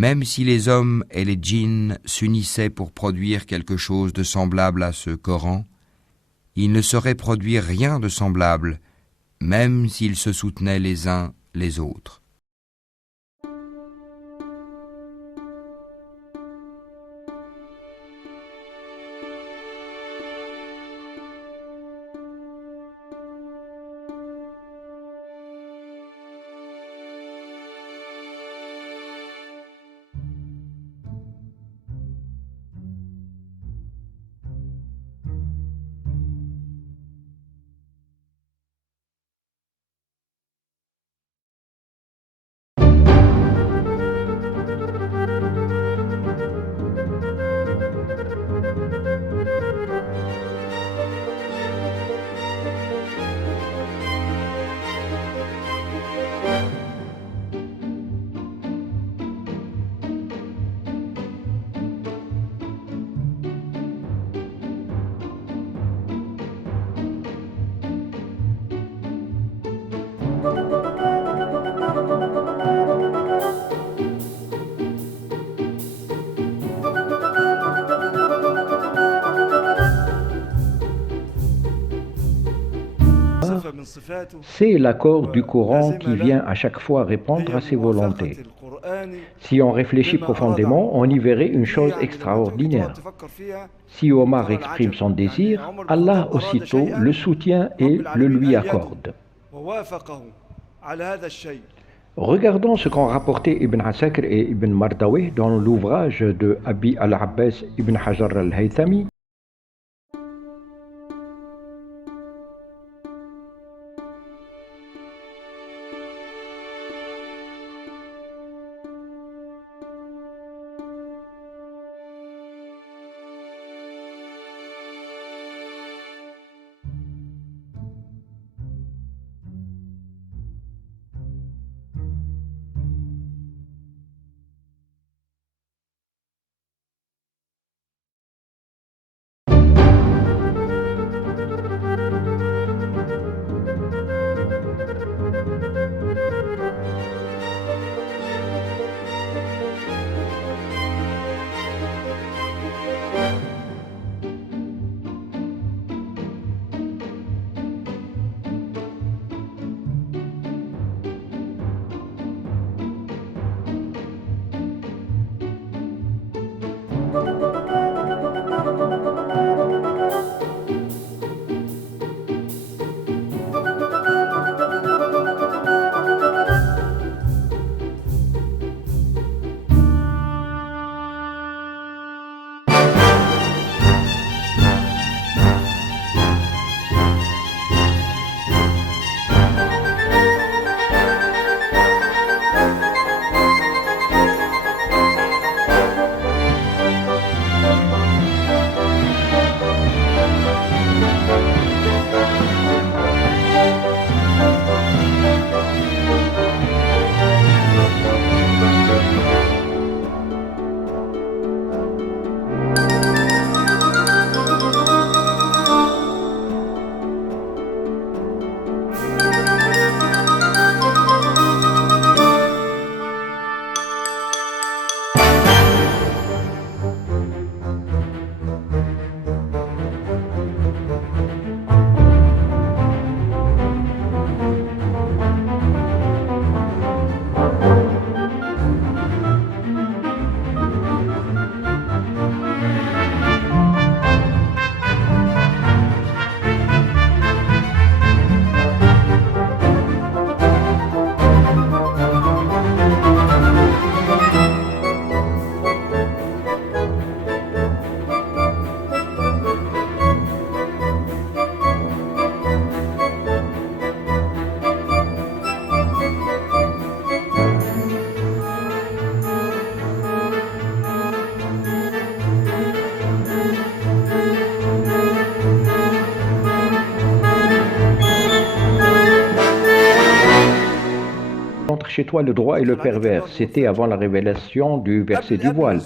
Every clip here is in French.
Même si les hommes et les djinns s'unissaient pour produire quelque chose de semblable à ce Coran, ils ne sauraient produire rien de semblable, même s'ils se soutenaient les uns les autres. C'est l'accord du Coran qui vient à chaque fois répondre à ses volontés. Si on réfléchit profondément, on y verrait une chose extraordinaire. Si Omar exprime son désir, Allah aussitôt le soutient et le lui accorde. Regardons ce qu'ont rapporté Ibn Asakr et Ibn Mardaweh dans l'ouvrage de Abi al-Abbas Ibn Hajar al-Haythami. Chez toi le droit et le pervers. C'était avant la révélation du verset du voile.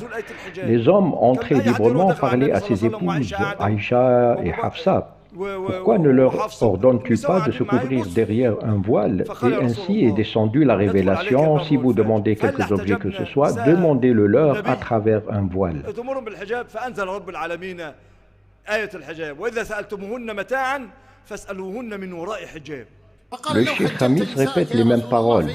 Les hommes entraient librement parler à ses épouses, Aïcha et Hafsa. Pourquoi ne leur ordonnes-tu pas de se couvrir derrière un voile? Et ainsi est descendue la révélation. Si vous demandez quelques objets que ce soit, demandez-le leur à travers un voile. Le cheikh Khamis répète les mêmes paroles.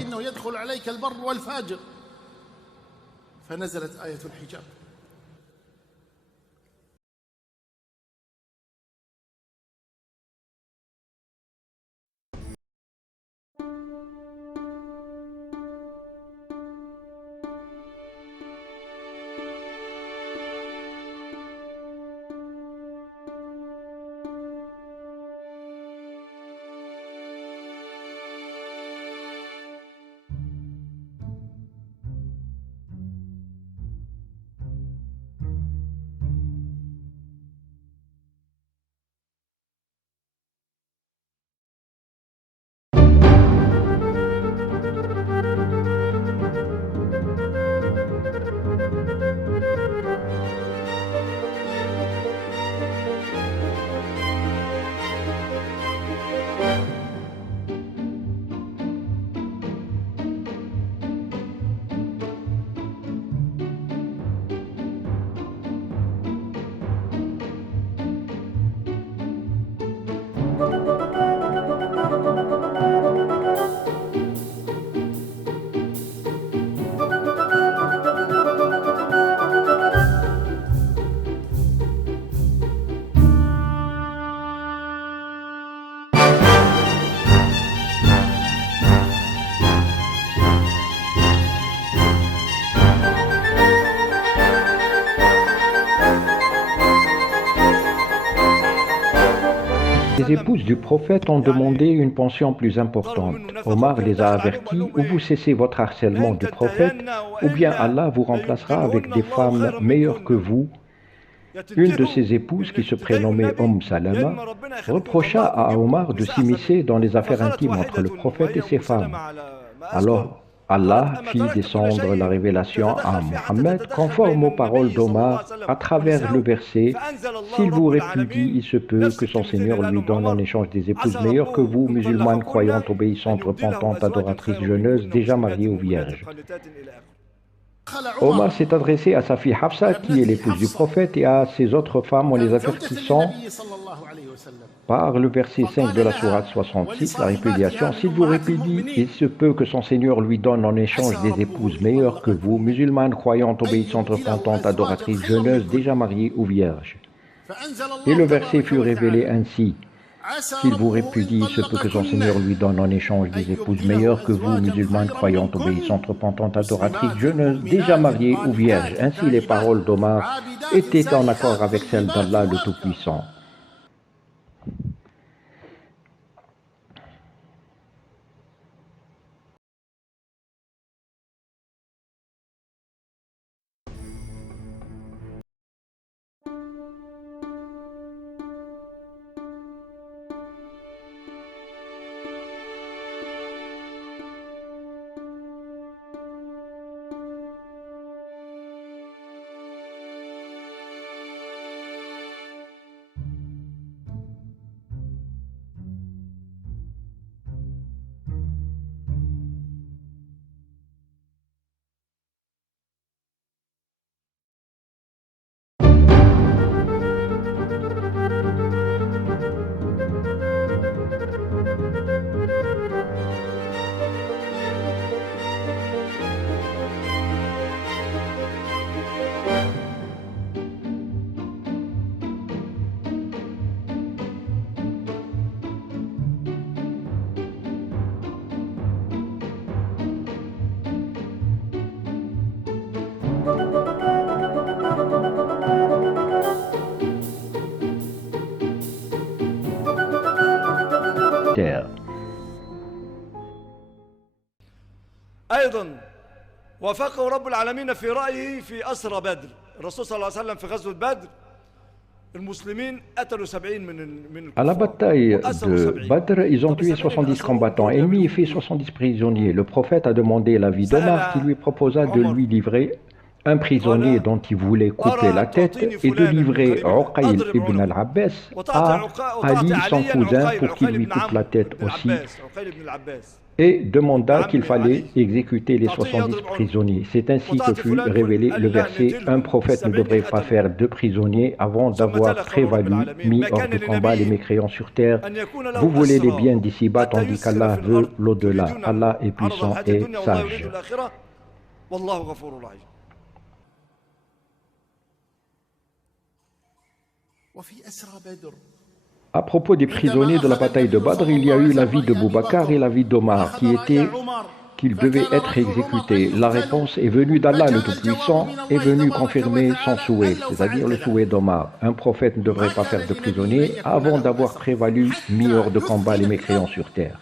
Les épouses du prophète ont demandé une pension plus importante. Omar les a avertis, ou vous cessez votre harcèlement du prophète, ou bien Allah vous remplacera avec des femmes meilleures que vous. Une de ses épouses, qui se prénommait Salama, reprocha à Omar de s'immiscer dans les affaires intimes entre le prophète et ses femmes. Alors, Allah fit descendre la révélation à Mohammed conforme aux paroles d'Omar à travers le verset « S'il vous répudie, il se peut que son Seigneur lui donne en échange des épouses meilleures que vous, musulmanes, croyantes, obéissantes, repentantes, adoratrices, jeûneuses, déjà mariées ou vierges. » Omar s'est adressé à sa fille Hafsa, qui est l'épouse du prophète, et à ses autres femmes en les avertissant par le verset 5 de la sourate 66, la répudiation. S'il vous répudie, il se peut que son Seigneur lui donne en échange des épouses meilleures que vous, musulmanes, croyantes, obéissantes, repentantes, adoratrices, jeûneuses, déjà mariées ou vierges. Et le verset fut révélé ainsi. S'il vous répudie, il se peut que son Seigneur lui donne en échange des épouses meilleures que vous, musulmanes, croyantes, obéissantes, repentantes, adoratrices, jeûneuses, déjà mariées ou vierges. Ainsi les paroles d'Omar étaient en accord avec celles d'Allah le Tout-Puissant. أيضا وافقه رب العالمين في رأيه في أسرى بدر. الرسول صلى الله عليه وسلم في غزوة بدر المسلمين قتلوا 70 من À la bataille de Badr, ils ont tué 70 combattants ennemis et fait 70 prisonniers. Le prophète a demandé l'avis d'Omar qui lui proposa de lui livrer un prisonnier dont il voulait couper la tête et de livrer Uqayl ibn al-Abbas à Ali, son cousin, pour qu'il lui coupe la tête aussi, et demanda qu'il fallait exécuter les 70 prisonniers. C'est ainsi que fut révélé le verset « Un prophète ne devrait pas faire de prisonniers avant d'avoir prévalu, mis hors de combat les mécréants sur terre. Vous voulez les biens d'ici-bas tandis qu'Allah veut l'au-delà. Allah est puissant et sage. » À propos des prisonniers de la bataille de Badr, il y a eu l'avis de Boubacar et l'avis d'Omar qui était qu'ils devaient être exécutés. La réponse est venue d'Allah le Tout-Puissant et venue confirmer son souhait, c'est-à-dire le souhait d'Omar. Un prophète ne devrait pas faire de prisonniers avant d'avoir prévalu, mis hors de combat les mécréants sur terre.